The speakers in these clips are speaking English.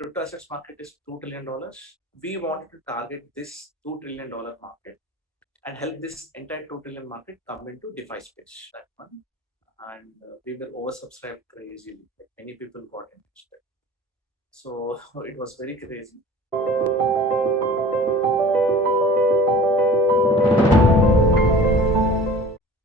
Crypto assets market is $2 trillion. We wanted to target this $2 trillion market and help this entire 2 trillion market come into DeFi space. That one. And we were oversubscribed crazily. Like many people got interested. So it was very crazy.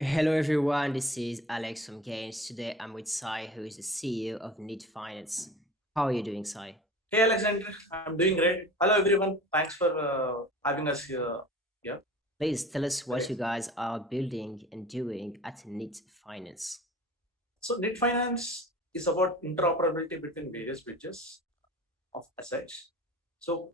Hello everyone, this is Alex from Games. Today I'm with Sai, who is the CEO of Need Finance. How are you doing, Sai? Hey Alexandre, I'm doing great. Hello everyone. Thanks for having us here. Yeah. Please tell us what Great. you guys are building and doing at Need Finance. So Net Finance is about interoperability between various bridges of assets. So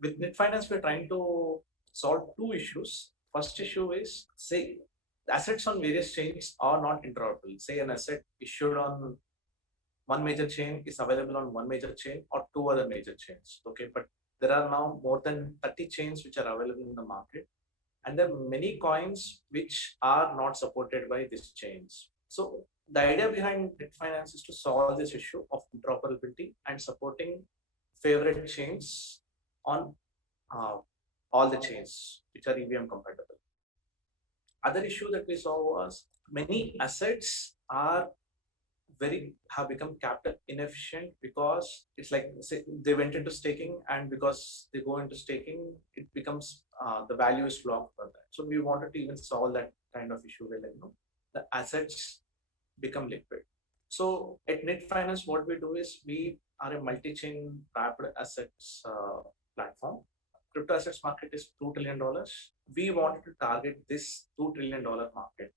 with Net Finance, we're trying to solve two issues. First issue is, say the assets on various chains are not interoperable. Say an asset issued on one major chain is available on one major chain or two other major chains. Okay, but there are now more than 30 chains which are available in the market, and there are many coins which are not supported by these chains. So the idea behind Net Finance is to solve this issue of interoperability and supporting favorite chains on uh, all the chains which are EVM compatible. Other issue that we saw was many assets are very have become capital inefficient because it's like, say, they went into staking, and because they go into staking, it becomes the value is locked for that. So we wanted to even solve that kind of issue where, the assets become liquid. So at Net Finance, what we do is we are a multi-chain wrapped assets platform. Crypto assets market is $2 trillion. We wanted to target this $2 trillion market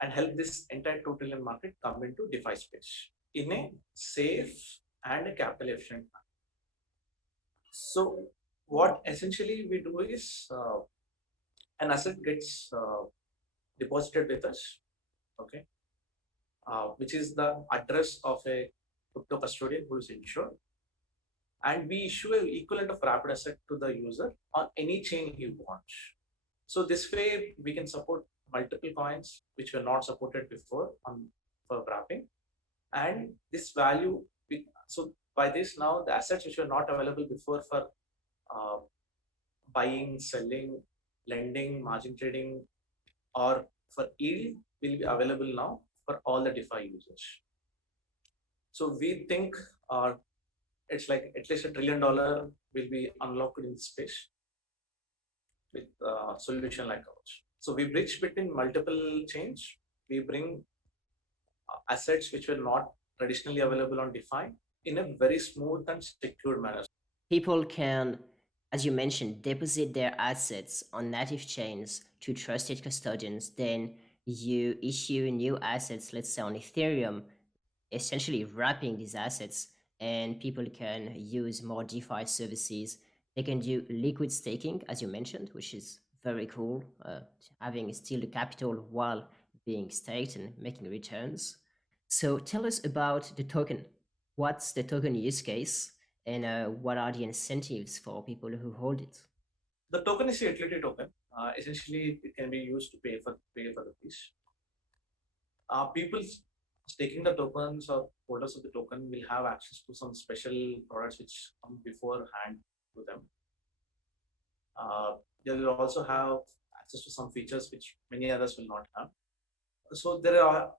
and help this entire 2 trillion market come into DeFi space in a safe and a capital efficient manner. So what essentially we do is an asset gets deposited with us, okay, which is the address of a crypto custodian who is insured, and we issue an equivalent of wrapped asset to the user on any chain he wants. So this way we can support multiple coins which were not supported before for wrapping, and this value. So by this now the assets which were not available before for uh, buying, selling, lending, margin trading, or for yield will be available now for all the DeFi users. So we think it's like at least $1 trillion will be unlocked in this space with a solution like ours. So we bridge between multiple chains. We bring assets which were not traditionally available on DeFi in a very smooth and secure manner. People can, as you mentioned, deposit their assets on native chains to trusted custodians. Then you issue new assets, let's say on Ethereum, essentially wrapping these assets, and people can use more DeFi services. They can do liquid staking, as you mentioned, which is very cool, having still the capital while being staked and making returns. So tell us about the token. What's the token use case, and what are the incentives for people who hold it? The token is a utility token. Essentially, it can be used to pay for the fees. People staking the tokens or holders of the token will have access to some special products which come beforehand to them. They will also have access to some features which many others will not have. So there are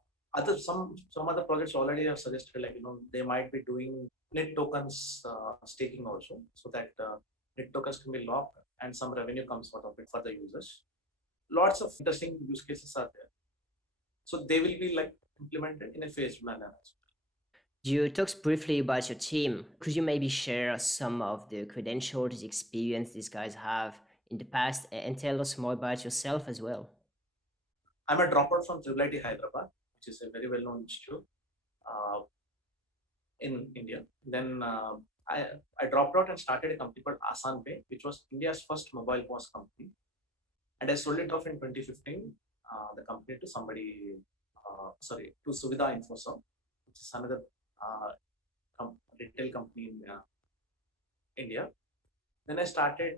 some other projects already have suggested, like, they might be doing net tokens staking also, so that net tokens can be locked and some revenue comes out of it for the users. Lots of interesting use cases are there, so they will be like implemented in a phased manner. You talked briefly about your team. Could you maybe share some of the credentials, experience these guys have in the past, and tell us more about yourself as well? I'm a dropout from IIIT Hyderabad, which is a very well-known institute uh, in India. Then I dropped out and started a company called Asan Pay, which was India's first mobile POS company, and I sold it off in 2015. The company to somebody, to Suvidha Infoserve, which is another retail company in India. Then I started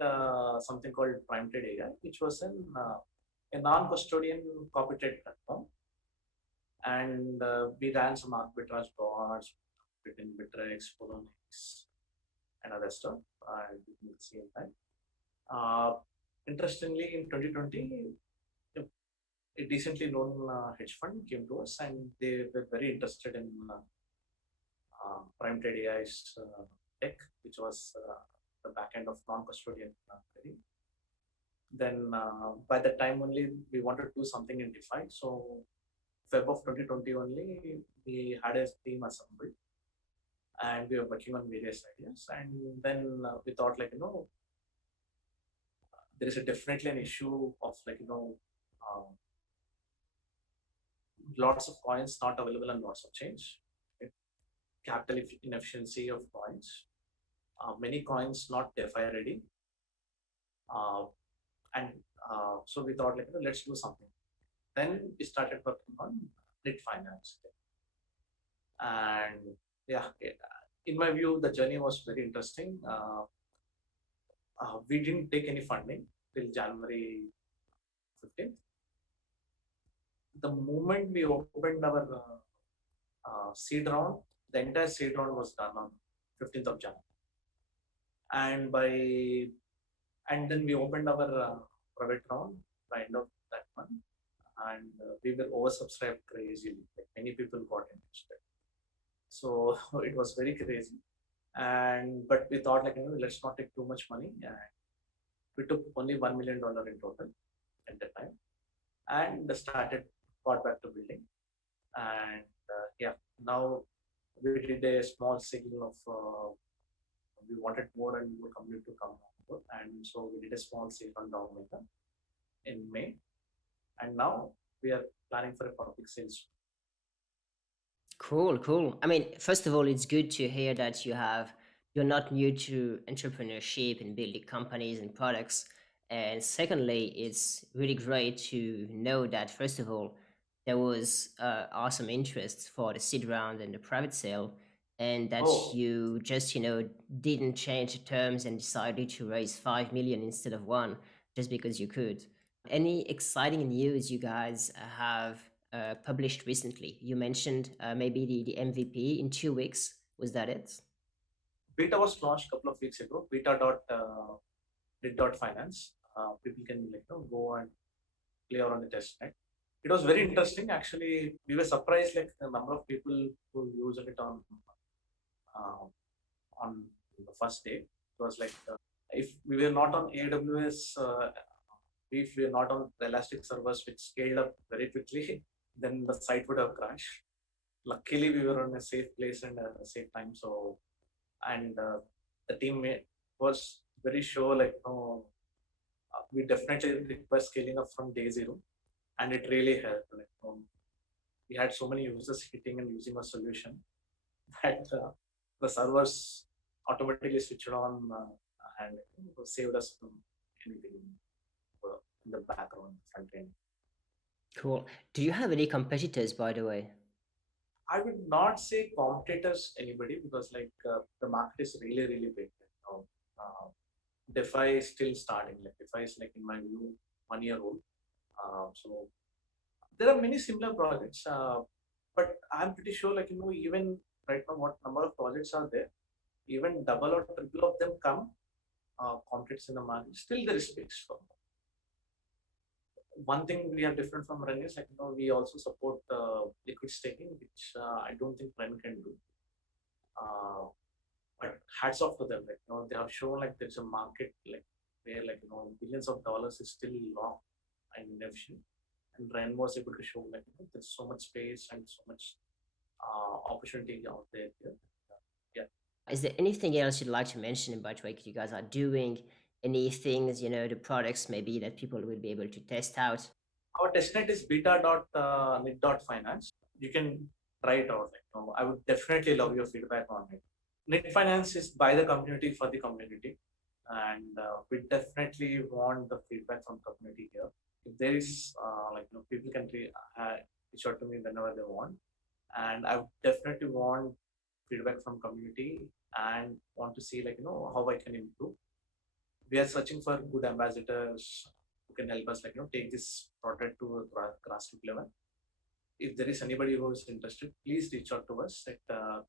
something called Prime Trade AI, which was a non-custodian copy trade platform, and we ran some arbitrage boards between Bittrex, Poloniex, another stuff, and we will see in that. Interestingly, in 2020, a decently known hedge fund came to us, and they were very interested in prime trade AI's tech, which was the back end of non-custodian trading. Then by that time only we wanted to do something in DeFi. So Feb of 2020 only we had a team assembled and we were working on various ideas. And then we thought there is definitely an issue of lots of coins not available and lots of change. Okay? Capital inefficiency of coins. Many coins not DeFi ready. Uh, and so we thought let's do something. Then we started working on lit finance, and yeah, in my view, the journey was very interesting. We didn't take any funding till January 15th. The moment we opened our seed round, the entire seed round was done on 15th of January, and then we opened our private round by end of that month, and we were oversubscribed crazily. Like many people got interested, so it was very crazy. And but we thought let's not take too much money, and we took only $1 million in total at that time, and started got back to building. And yeah, now we did a small signal of we wanted more and more community to come on board, and so we did a small sale on Dominica in May, and now we are planning for a public sales. Cool, cool. I mean, first of all, it's good to hear that you're not new to entrepreneurship and building companies and products. And secondly, it's really great to know that first of all, there was awesome interest for the seed round and the private sale, and that Oh, you just didn't change the terms and decided to raise 5 million instead of one just because you could. Any exciting news you guys have published recently? You mentioned maybe the MVP in 2 weeks. Was that it? beta was launched a couple of weeks ago. Beta dot dot finance. People can go and play around the test net. It was very interesting. Actually, we were surprised the number of people who used it uh, on the first day. It was if we were not on AWS, if we were not on the Elastic servers, which scaled up very quickly, then the site would have crashed. Luckily, we were on a safe place and a safe time. So, and the team was very sure, we definitely require scaling up from day zero, and it really helped. We had so many users hitting and using a solution that the servers automatically switched on and saved us from anything in the background front end. Cool. Do you have any competitors, by the way? I would not say competitors anybody because the market is really really big. DeFi is still starting. DeFi is in my view 1 year old. So there are many similar projects, but I'm pretty sure even right now what number of projects are there, even double or triple of them come competitors in the market. Still there is space for more. One thing we are different from Ren is we also support liquid staking, which I don't think Ren can do. But hats off to them. They have shown there's a market where billions of dollars is still locked and inefficient, and Ren was able to show there's so much space and so much opportunity out there. Yeah. Is there anything else you'd like to mention about what you guys are doing? Any things, the products maybe that people will be able to test out? Our testnet is beta.net.finance. You can try it out. I would definitely love your feedback on it. Net finance is by the community for the community, and we definitely want the feedback from community here. If there is people can reach out to me whenever they want, and I would definitely want feedback from community and want to see how I can improve. We are searching for good ambassadors who can help us take this product to a grassroots level. If there is anybody who is interested, please reach out to us at the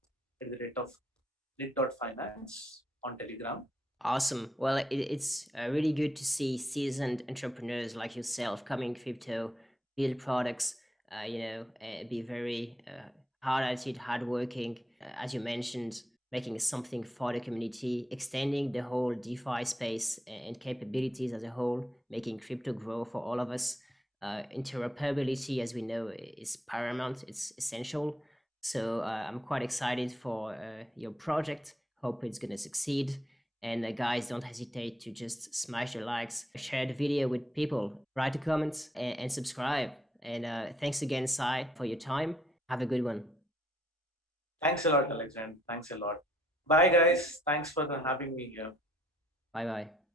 rate of lit.finance. on Telegram. Awesome. Well, it's really good to see seasoned entrepreneurs like yourself coming crypto, build products, be very hard at it, hardworking. As you mentioned, making something for the community, extending the whole DeFi space and capabilities as a whole, making crypto grow for all of us. Interoperability, as we know, is paramount, it's essential. So I'm quite excited for your project. Hope it's going to succeed. And guys, don't hesitate to just smash the likes, share the video with people, write a comment, and subscribe. And thanks again, Sai, for your time. Have a good one. Thanks a lot, Alexandre. Thanks a lot. Bye, guys. Thanks for having me here. Bye bye.